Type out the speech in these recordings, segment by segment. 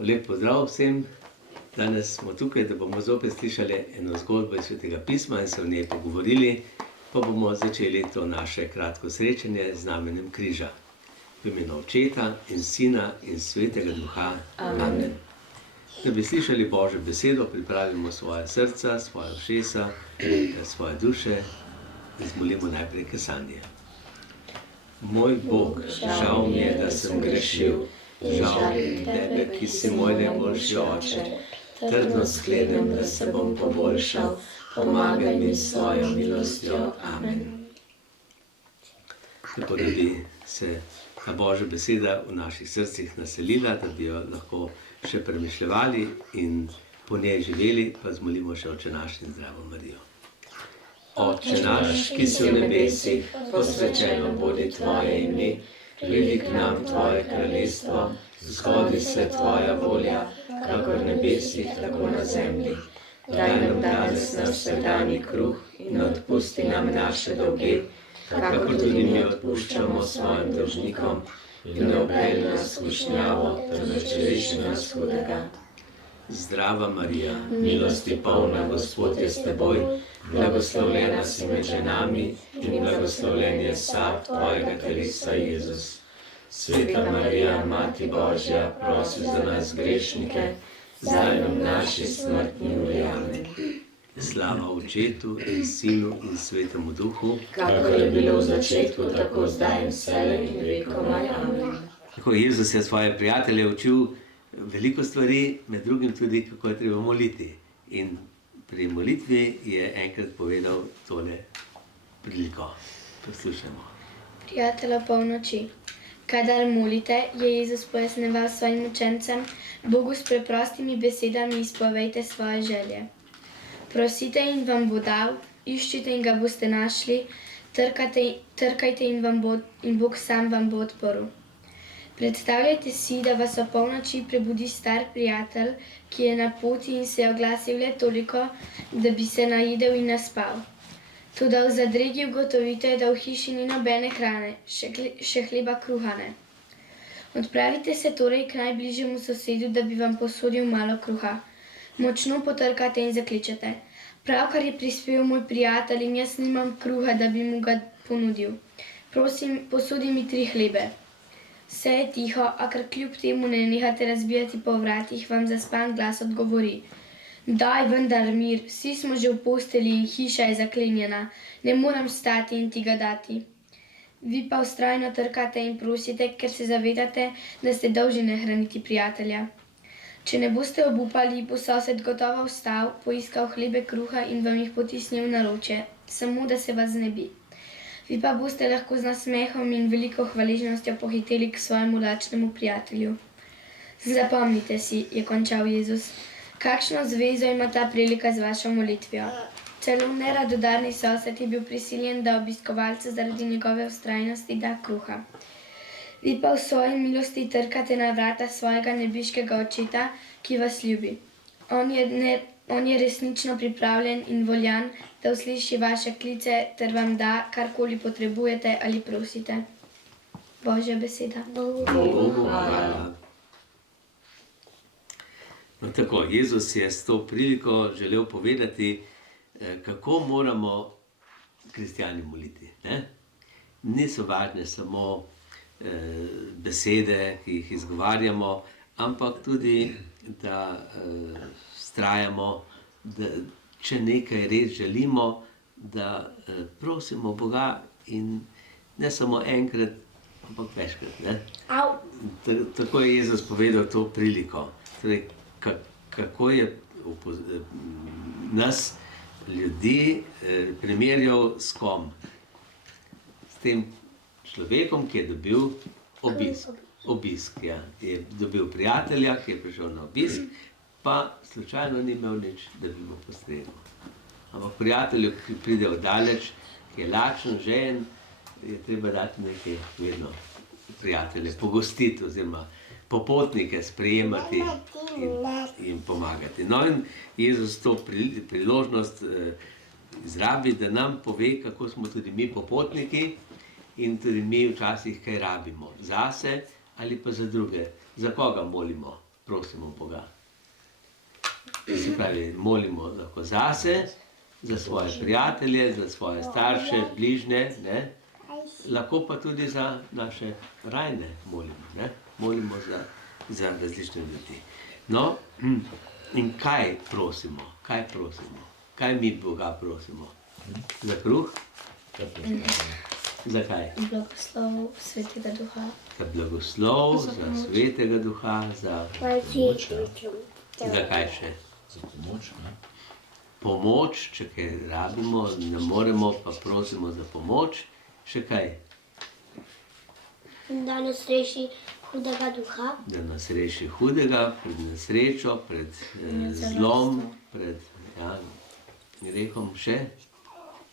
Lep pozdrav vsem. Danes smo tukaj, da bomo zopet slišali eno zgodbo iz Svetega pisma in se o njej pogovorili, pa bomo začeli to naše kratko srečanje z znamenjem križa. V imenu Očeta in Sina in Svetega Duha. Amen. Da bi slišali Božjo besedo, pripravimo svoje srca, svoje ušesa, svoje duše in zmolimo najprej kesanje. Moj Bog, žal mi je, da sem grešil. Žal mi tebe, ki si moj najboljši oče, trdno sklenem, da se bom poboljšal, pomagaj mi s svojo milostjo. Amen. Tako da bi se ta Božja beseda v naših srcih naselila, da bi jo lahko še premišljevali in po njej živeli, pa zmolimo še Oče naš in Zdravo Marijo. Oče naš, ki si v nebesih, posvečeno bodi tvoje ime, pridi k nam tvoje kraljestvo, zgodi se tvoja volja, kakor v nebesih, tako na zemlji. Daj nam danes naš vsakdanji kruh in odpusti nam naše dolge, kakor tudi mi odpuščamo svojim dolžnikom, in ne vpelji nas v skušnjavo, temveč reši nas hudega. Zdrava Marija, milosti polna, Gospod je s teboj, blagoslovljena si med ženami in blagoslovljen je sad tvojega telesa, Jezus. Sveta Marija, Mati Božja, prosi za nas grešnike, zdaj in v naši smrtni uri. Amen. Slava Očetu in Sinu in Svetemu Duhu, kakor je bilo v začetku, tako zdaj in vselej in vekomaj. Amen. Tako Jezus je svoje prijatelje učil veliko stvari, med drugim tudi, kako je treba moliti. In pri molitvi je enkrat povedal tole priliko. Poslušajmo. Prijatelja polnoči. Kadar molite, je Jezus pojasnjeval svojim učencem, Bogu s preprostimi besedami izpovejte svoje želje. Prosite in vam bo dal, iščite in ga boste našli, trkajte in Bog sam vam bo odprl. Predstavljajte si, da vas o polnoči prebudi star prijatelj, ki je na poti in se je oglasil le toliko, da bi se najedel in naspal. Toda v zadregi ugotovite, da v hiši ni nobene hrane, še hleba kruha ne. Odpravite se torej k najbližjemu sosedu, da bi vam posodil malo kruha. Močno potrkate in zakličete: pravkar je prispel moj prijatelj in jaz nimam kruha, da bi mu ga ponudil. Prosim, posodi mi 3 hlebe. Vse je tiho, a ker kljub temu ne nehate razbijati po vratih, vam zaspan glas odgovori: daj vendar mir, vsi smo že v posteli in hiša je zaklenjena, ne morem vstati in ti ga dati. Vi pa vztrajno trkate in prosite, ker se zavedate, da ste dolžni nahraniti prijatelja. Če ne boste obupali, bo sosed gotovo vstal, poiskal hlebe kruha in vam jih potisnil v naročje, samo da se vas znebi. Vi pa boste lahko z nasmehom in veliko hvaležnostjo pohiteli k svojemu lačnemu prijatelju. Zapomnite si, je končal Jezus, kakšno zvezo ima ta prilika z vašo molitvijo. Celo neradodarni sosed je bil prisiljen, da obiskovalcu zaradi njegove vztrajnosti da kruha. Vi pa v svoji milosti trkate na vrata svojega nebeškega Očeta, ki vas ljubi. On je resnično pripravljen in voljan, da usliši vaše klice ter vam da, karkoli potrebujete ali prosite. Božja beseda. Bogu hvala. No tako, Jezus je s to priliko želel povedati, kako moramo kristjani moliti. Niso važne samo besede, ki jih izgovarjamo, ampak tudi, da vztrajamo, da če nekaj res želimo, da prosimo Boga in ne samo enkrat, ampak večkrat. Tako je Jezus povedal to priliko. Torej, kako je nas ljudi primerjal s kom? S tem človekom, ki je dobil obisk. Je dobil prijatelja, ki je prišel na obisk, pa slučajno ni imel nič, da bi mu postregel. Ampak prijatelju, ki pride oddaleč, ki je lačen, žejen, je treba dati nekaj vedno prijatelje, pogostiti oziroma popotnike sprejemati in pomagati. No in Jezus to priložnost izrabi, da nam pove, kako smo tudi mi popotniki in tudi mi včasih kaj rabimo. Zase ali pa za druge. Za koga molimo? prosimo Boga. Se pravi, molimo lahko zase, za svoje prijatelje, za svoje starše, bližnje, ne? Lahko pa tudi za naše rajne molimo, ne? Molimo za različne ljudi. No, in kaj prosimo? Kaj mi Boga prosimo? Za kruh? Za kaj? Blagoslov Svetega Duha. Za blagoslov, za Svetega Duha, za kaj še? Za pomoč, ne? Pomoč, če kaj rabimo, ne moremo, pa prosimo za pomoč. Še kaj? Da nas reši hudega duha. Da nas reši hudega, pred nesrečo, pred zlom, pred grehom. Še?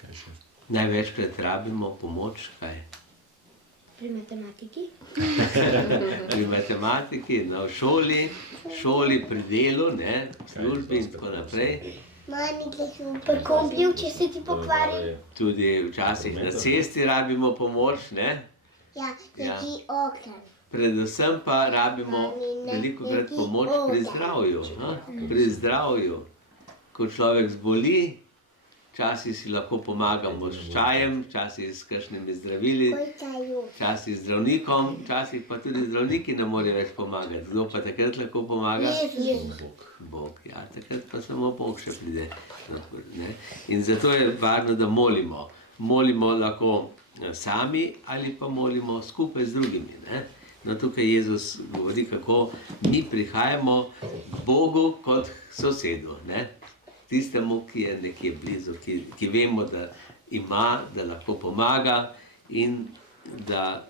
Kaj še? Največkrat rabimo pomoč, kaj? Pri matematiki. Pri matematiki, v šoli, pri delu, ne, v službi in tako naprej. Pri kompiju, če se ti pokvari. Tudi včasih na cesti rabimo pomoč, ne? Ja, neki okna. Predvsem pa rabimo velikokrat pomoč pri zdravju. Pri zdravju. Ko človek zboli, včasih si lahko pomagamo s čajem, včasih s kakšnimi zdravili, včasih z zdravnikom, včasih pa tudi zdravniki ne morejo več pomagati. Kdo pa takrat lahko pomaga? Bog. Ja, takrat pa samo Bog še pride. Ne? In zato je varno, da molimo. Molimo lahko sami ali pa molimo skupaj z drugimi. Ne? No, tukaj Jezus govori, kako mi prihajamo k Bogu kot sosedu. Ne? Tistemu, ki je nekje blizu, ki vemo, da ima, da lahko pomaga in da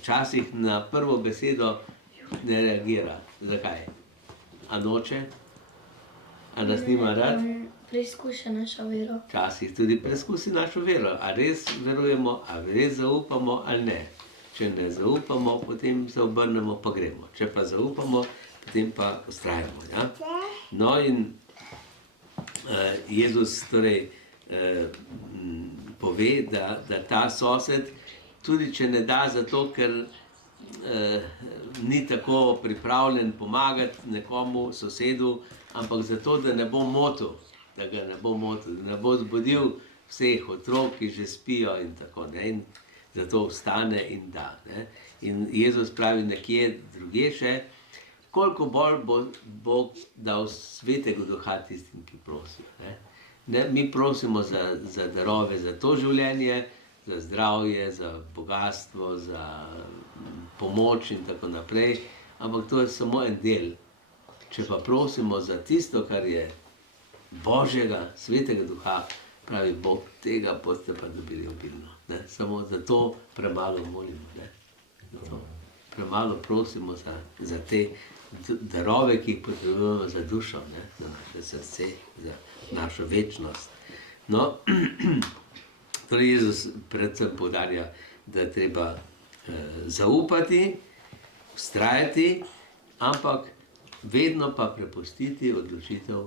včasih na prvo besedo ne reagira. Zakaj? A noče? A nas nima rad? Preizkuša našo vero. Včasih tudi preizkusi našo vero. A res verujemo, a res zaupamo ali ne. Če ne zaupamo, potem se obrnemo pa gremo. Če pa zaupamo, potem pa vztrajamo. Ja? No in Jezus torej pove, da ta sosed, tudi če ne da zato, ker ni tako pripravljen pomagati nekomu, sosedu, ampak zato, da ne bo motil, da ga ne bo motil, da ne bo zbudil vseh otrok, ki že spijo in tako, ne, in zato vstane in da. Ne. In Jezus pravi nekje druge še, koliko bolj bo Bog dal Svetega Duha tistim, ki prosijo. Ne, mi prosimo za darove, za to življenje, za zdravje, za bogatstvo, za pomoč in tako naprej, ampak to je samo en del. Če pa prosimo za tisto, kar je Božjega, Svetega Duha, pravi Bog, tega boste pa dobili obilno. Ne? Samo zato premalo molimo. Ne? Zato premalo prosimo za te darove, ki jih potrebujemo za dušo, ne? Za naše srce, za našo večnost. No, torej Jezus predvsem poudarja, da je treba zaupati, vztrajati, ampak vedno pa prepustiti odločitev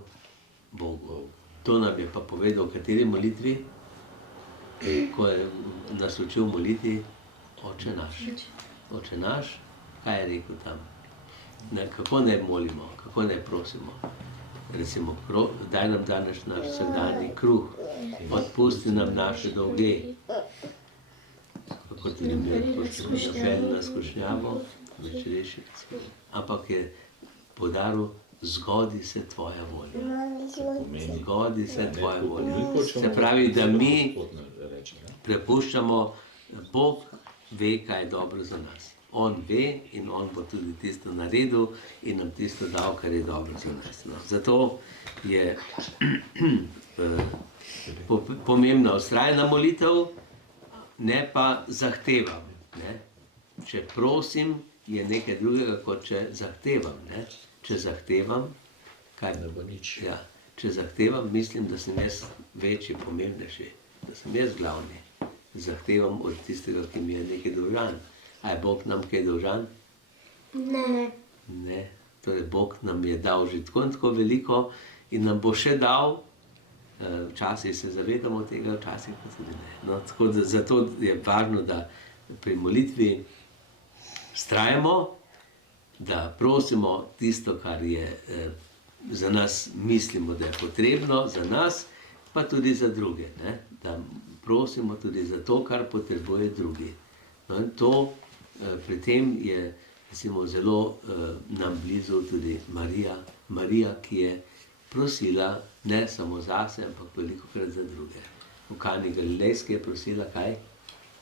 Bogu. To nam je pa povedal v kateri molitvi, ko je nas učil moliti Oče naš. Oče naš, kaj je rekel tam? Ne, kako ne molimo, kako ne prosimo. Recimo, daj nam danes naš vsakdanji kruh, odpusti nam naše dolge, kako tudi mi odpustimo na skušnjavo, več reši. Ampak je podaril, zgodi se tvoja volja. Zgodi se tvoja volja. Se pravi, da mi prepuščamo, Bog ve, kaj je dobro za nas. On ve in on bo tudi tisto naredil in nam tisto dal, kar je dobro za nas. No, zato je pomembna vztrajna molitev, ne pa zahtevam. Ne? Če prosim, je nekaj drugega, kot če zahtevam. Ne? Če zahtevam, kaj ne bo nič. Ja, če zahtevam, mislim, da sem jaz večji, pomembnejši, da sem jaz glavni. Zahtevam od tistega, ki mi je nekaj dolžan. A je Bog nam kaj dolžan? Ne. Ne. Torej, Bog nam je dal že tako in tako veliko in nam bo še dal. Včasih se zavedamo tega, včasih pa tudi ne. No, tako da, zato je važno, da pri molitvi vztrajamo da prosimo tisto, kar je za nas mislimo, da je potrebno, za nas, pa tudi za druge. Ne? Da prosimo tudi za to, kar potrebuje drugi. No, in to pri tem je recimo, zelo nam blizu tudi Marija, ki je prosila ne samo zase, ampak velikokrat za druge. V Kani Galilejski je prosila kaj?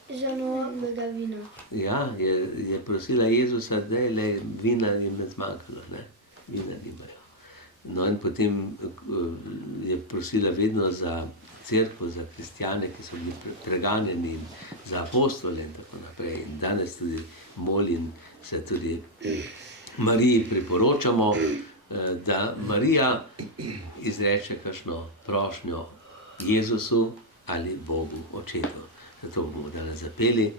Za novega vina. Ja, je prosila Jezusa, da je vina jim ne zmanjkalo, ne? Vina nimajo. No in potem je prosila vedno za cerkev, za kristjane, ki so bili preganjeni, za apostole in tako naprej. In danes tudi molim se tudi Mariji priporočamo, da Marija izreče kakšno prošnjo Jezusu ali Bogu, Očetu. Zato bomo danes zapeli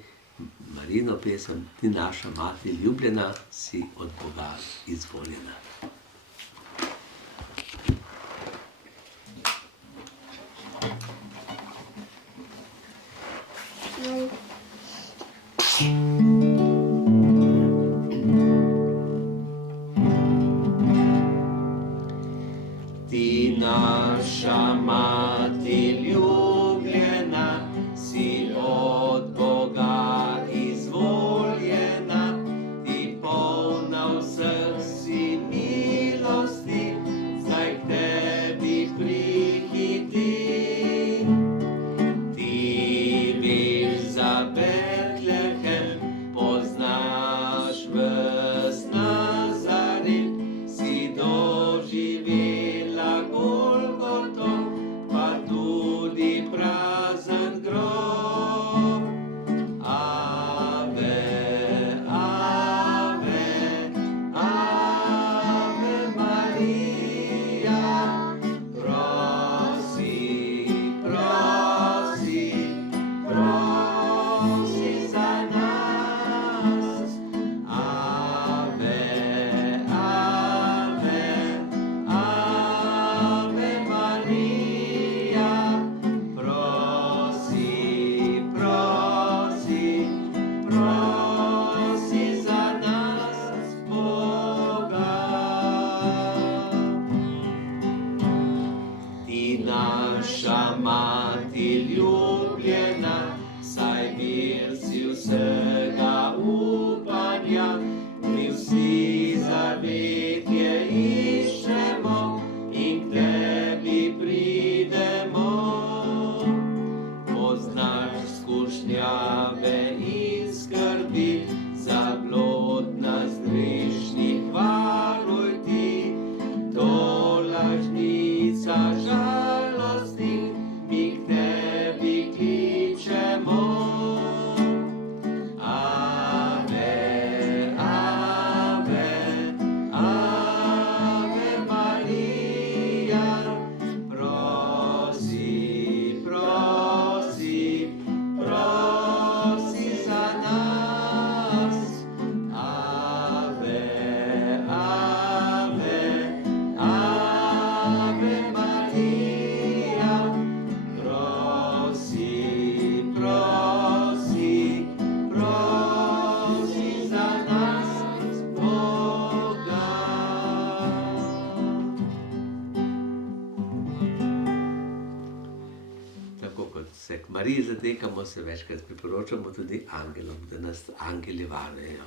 Marijino pesem, ti naša mati ljubljena, si od Boga izvoljena. Ti naša mati ljubljena, si od Boga izvoljena, ti polna vseh si milosti, zdaj k tebi prihitim. Ti veš za Betlehem, poznaš ves Nazaret, si doživela Golgoto, pa tudi prazen grob. Ave, ave, ave Marija, prosi, prosi, prosi za nas. Ave, ave, ave Marija, prosi, prosi, prosi za nas Boga. Ti naša mati ljubljena, saj vir si vsega upanja, mi vsi zavetje iščemo in k tebi pridemo. Poznaš skušnjave in skrbi, za blod nas grešnih varuj ti, tolažnica žalostnih, mi k tebi kličemo. Ave, ave, ave Marija, prosi, prosi, prosi za nas. Ave, ave, ave Marija, prosi, prosi, prosi za nas Boga. Tako kot se k Mariji zatekamo, se večkrat priporočamo tudi angelom, da nas angeli varujejo.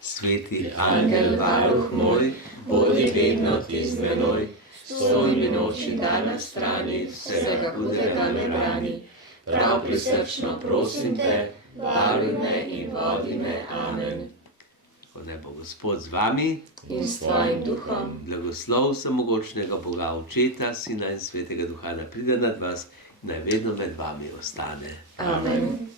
Sveti angel, varuh moj, bodi vedno ti z menoj, stoj mi noč in dan na strani, vsega hudega me brani. Prav prisrčno prosim te, varuj me in vodi me. Amen. Ko naj bo Gospod z vami In s tvojim duhom. Blagoslov vsemogočnega Boga, Očeta, Sina in Svetega Duha, da pride nad vas in naj vedno med vami ostane. Amen.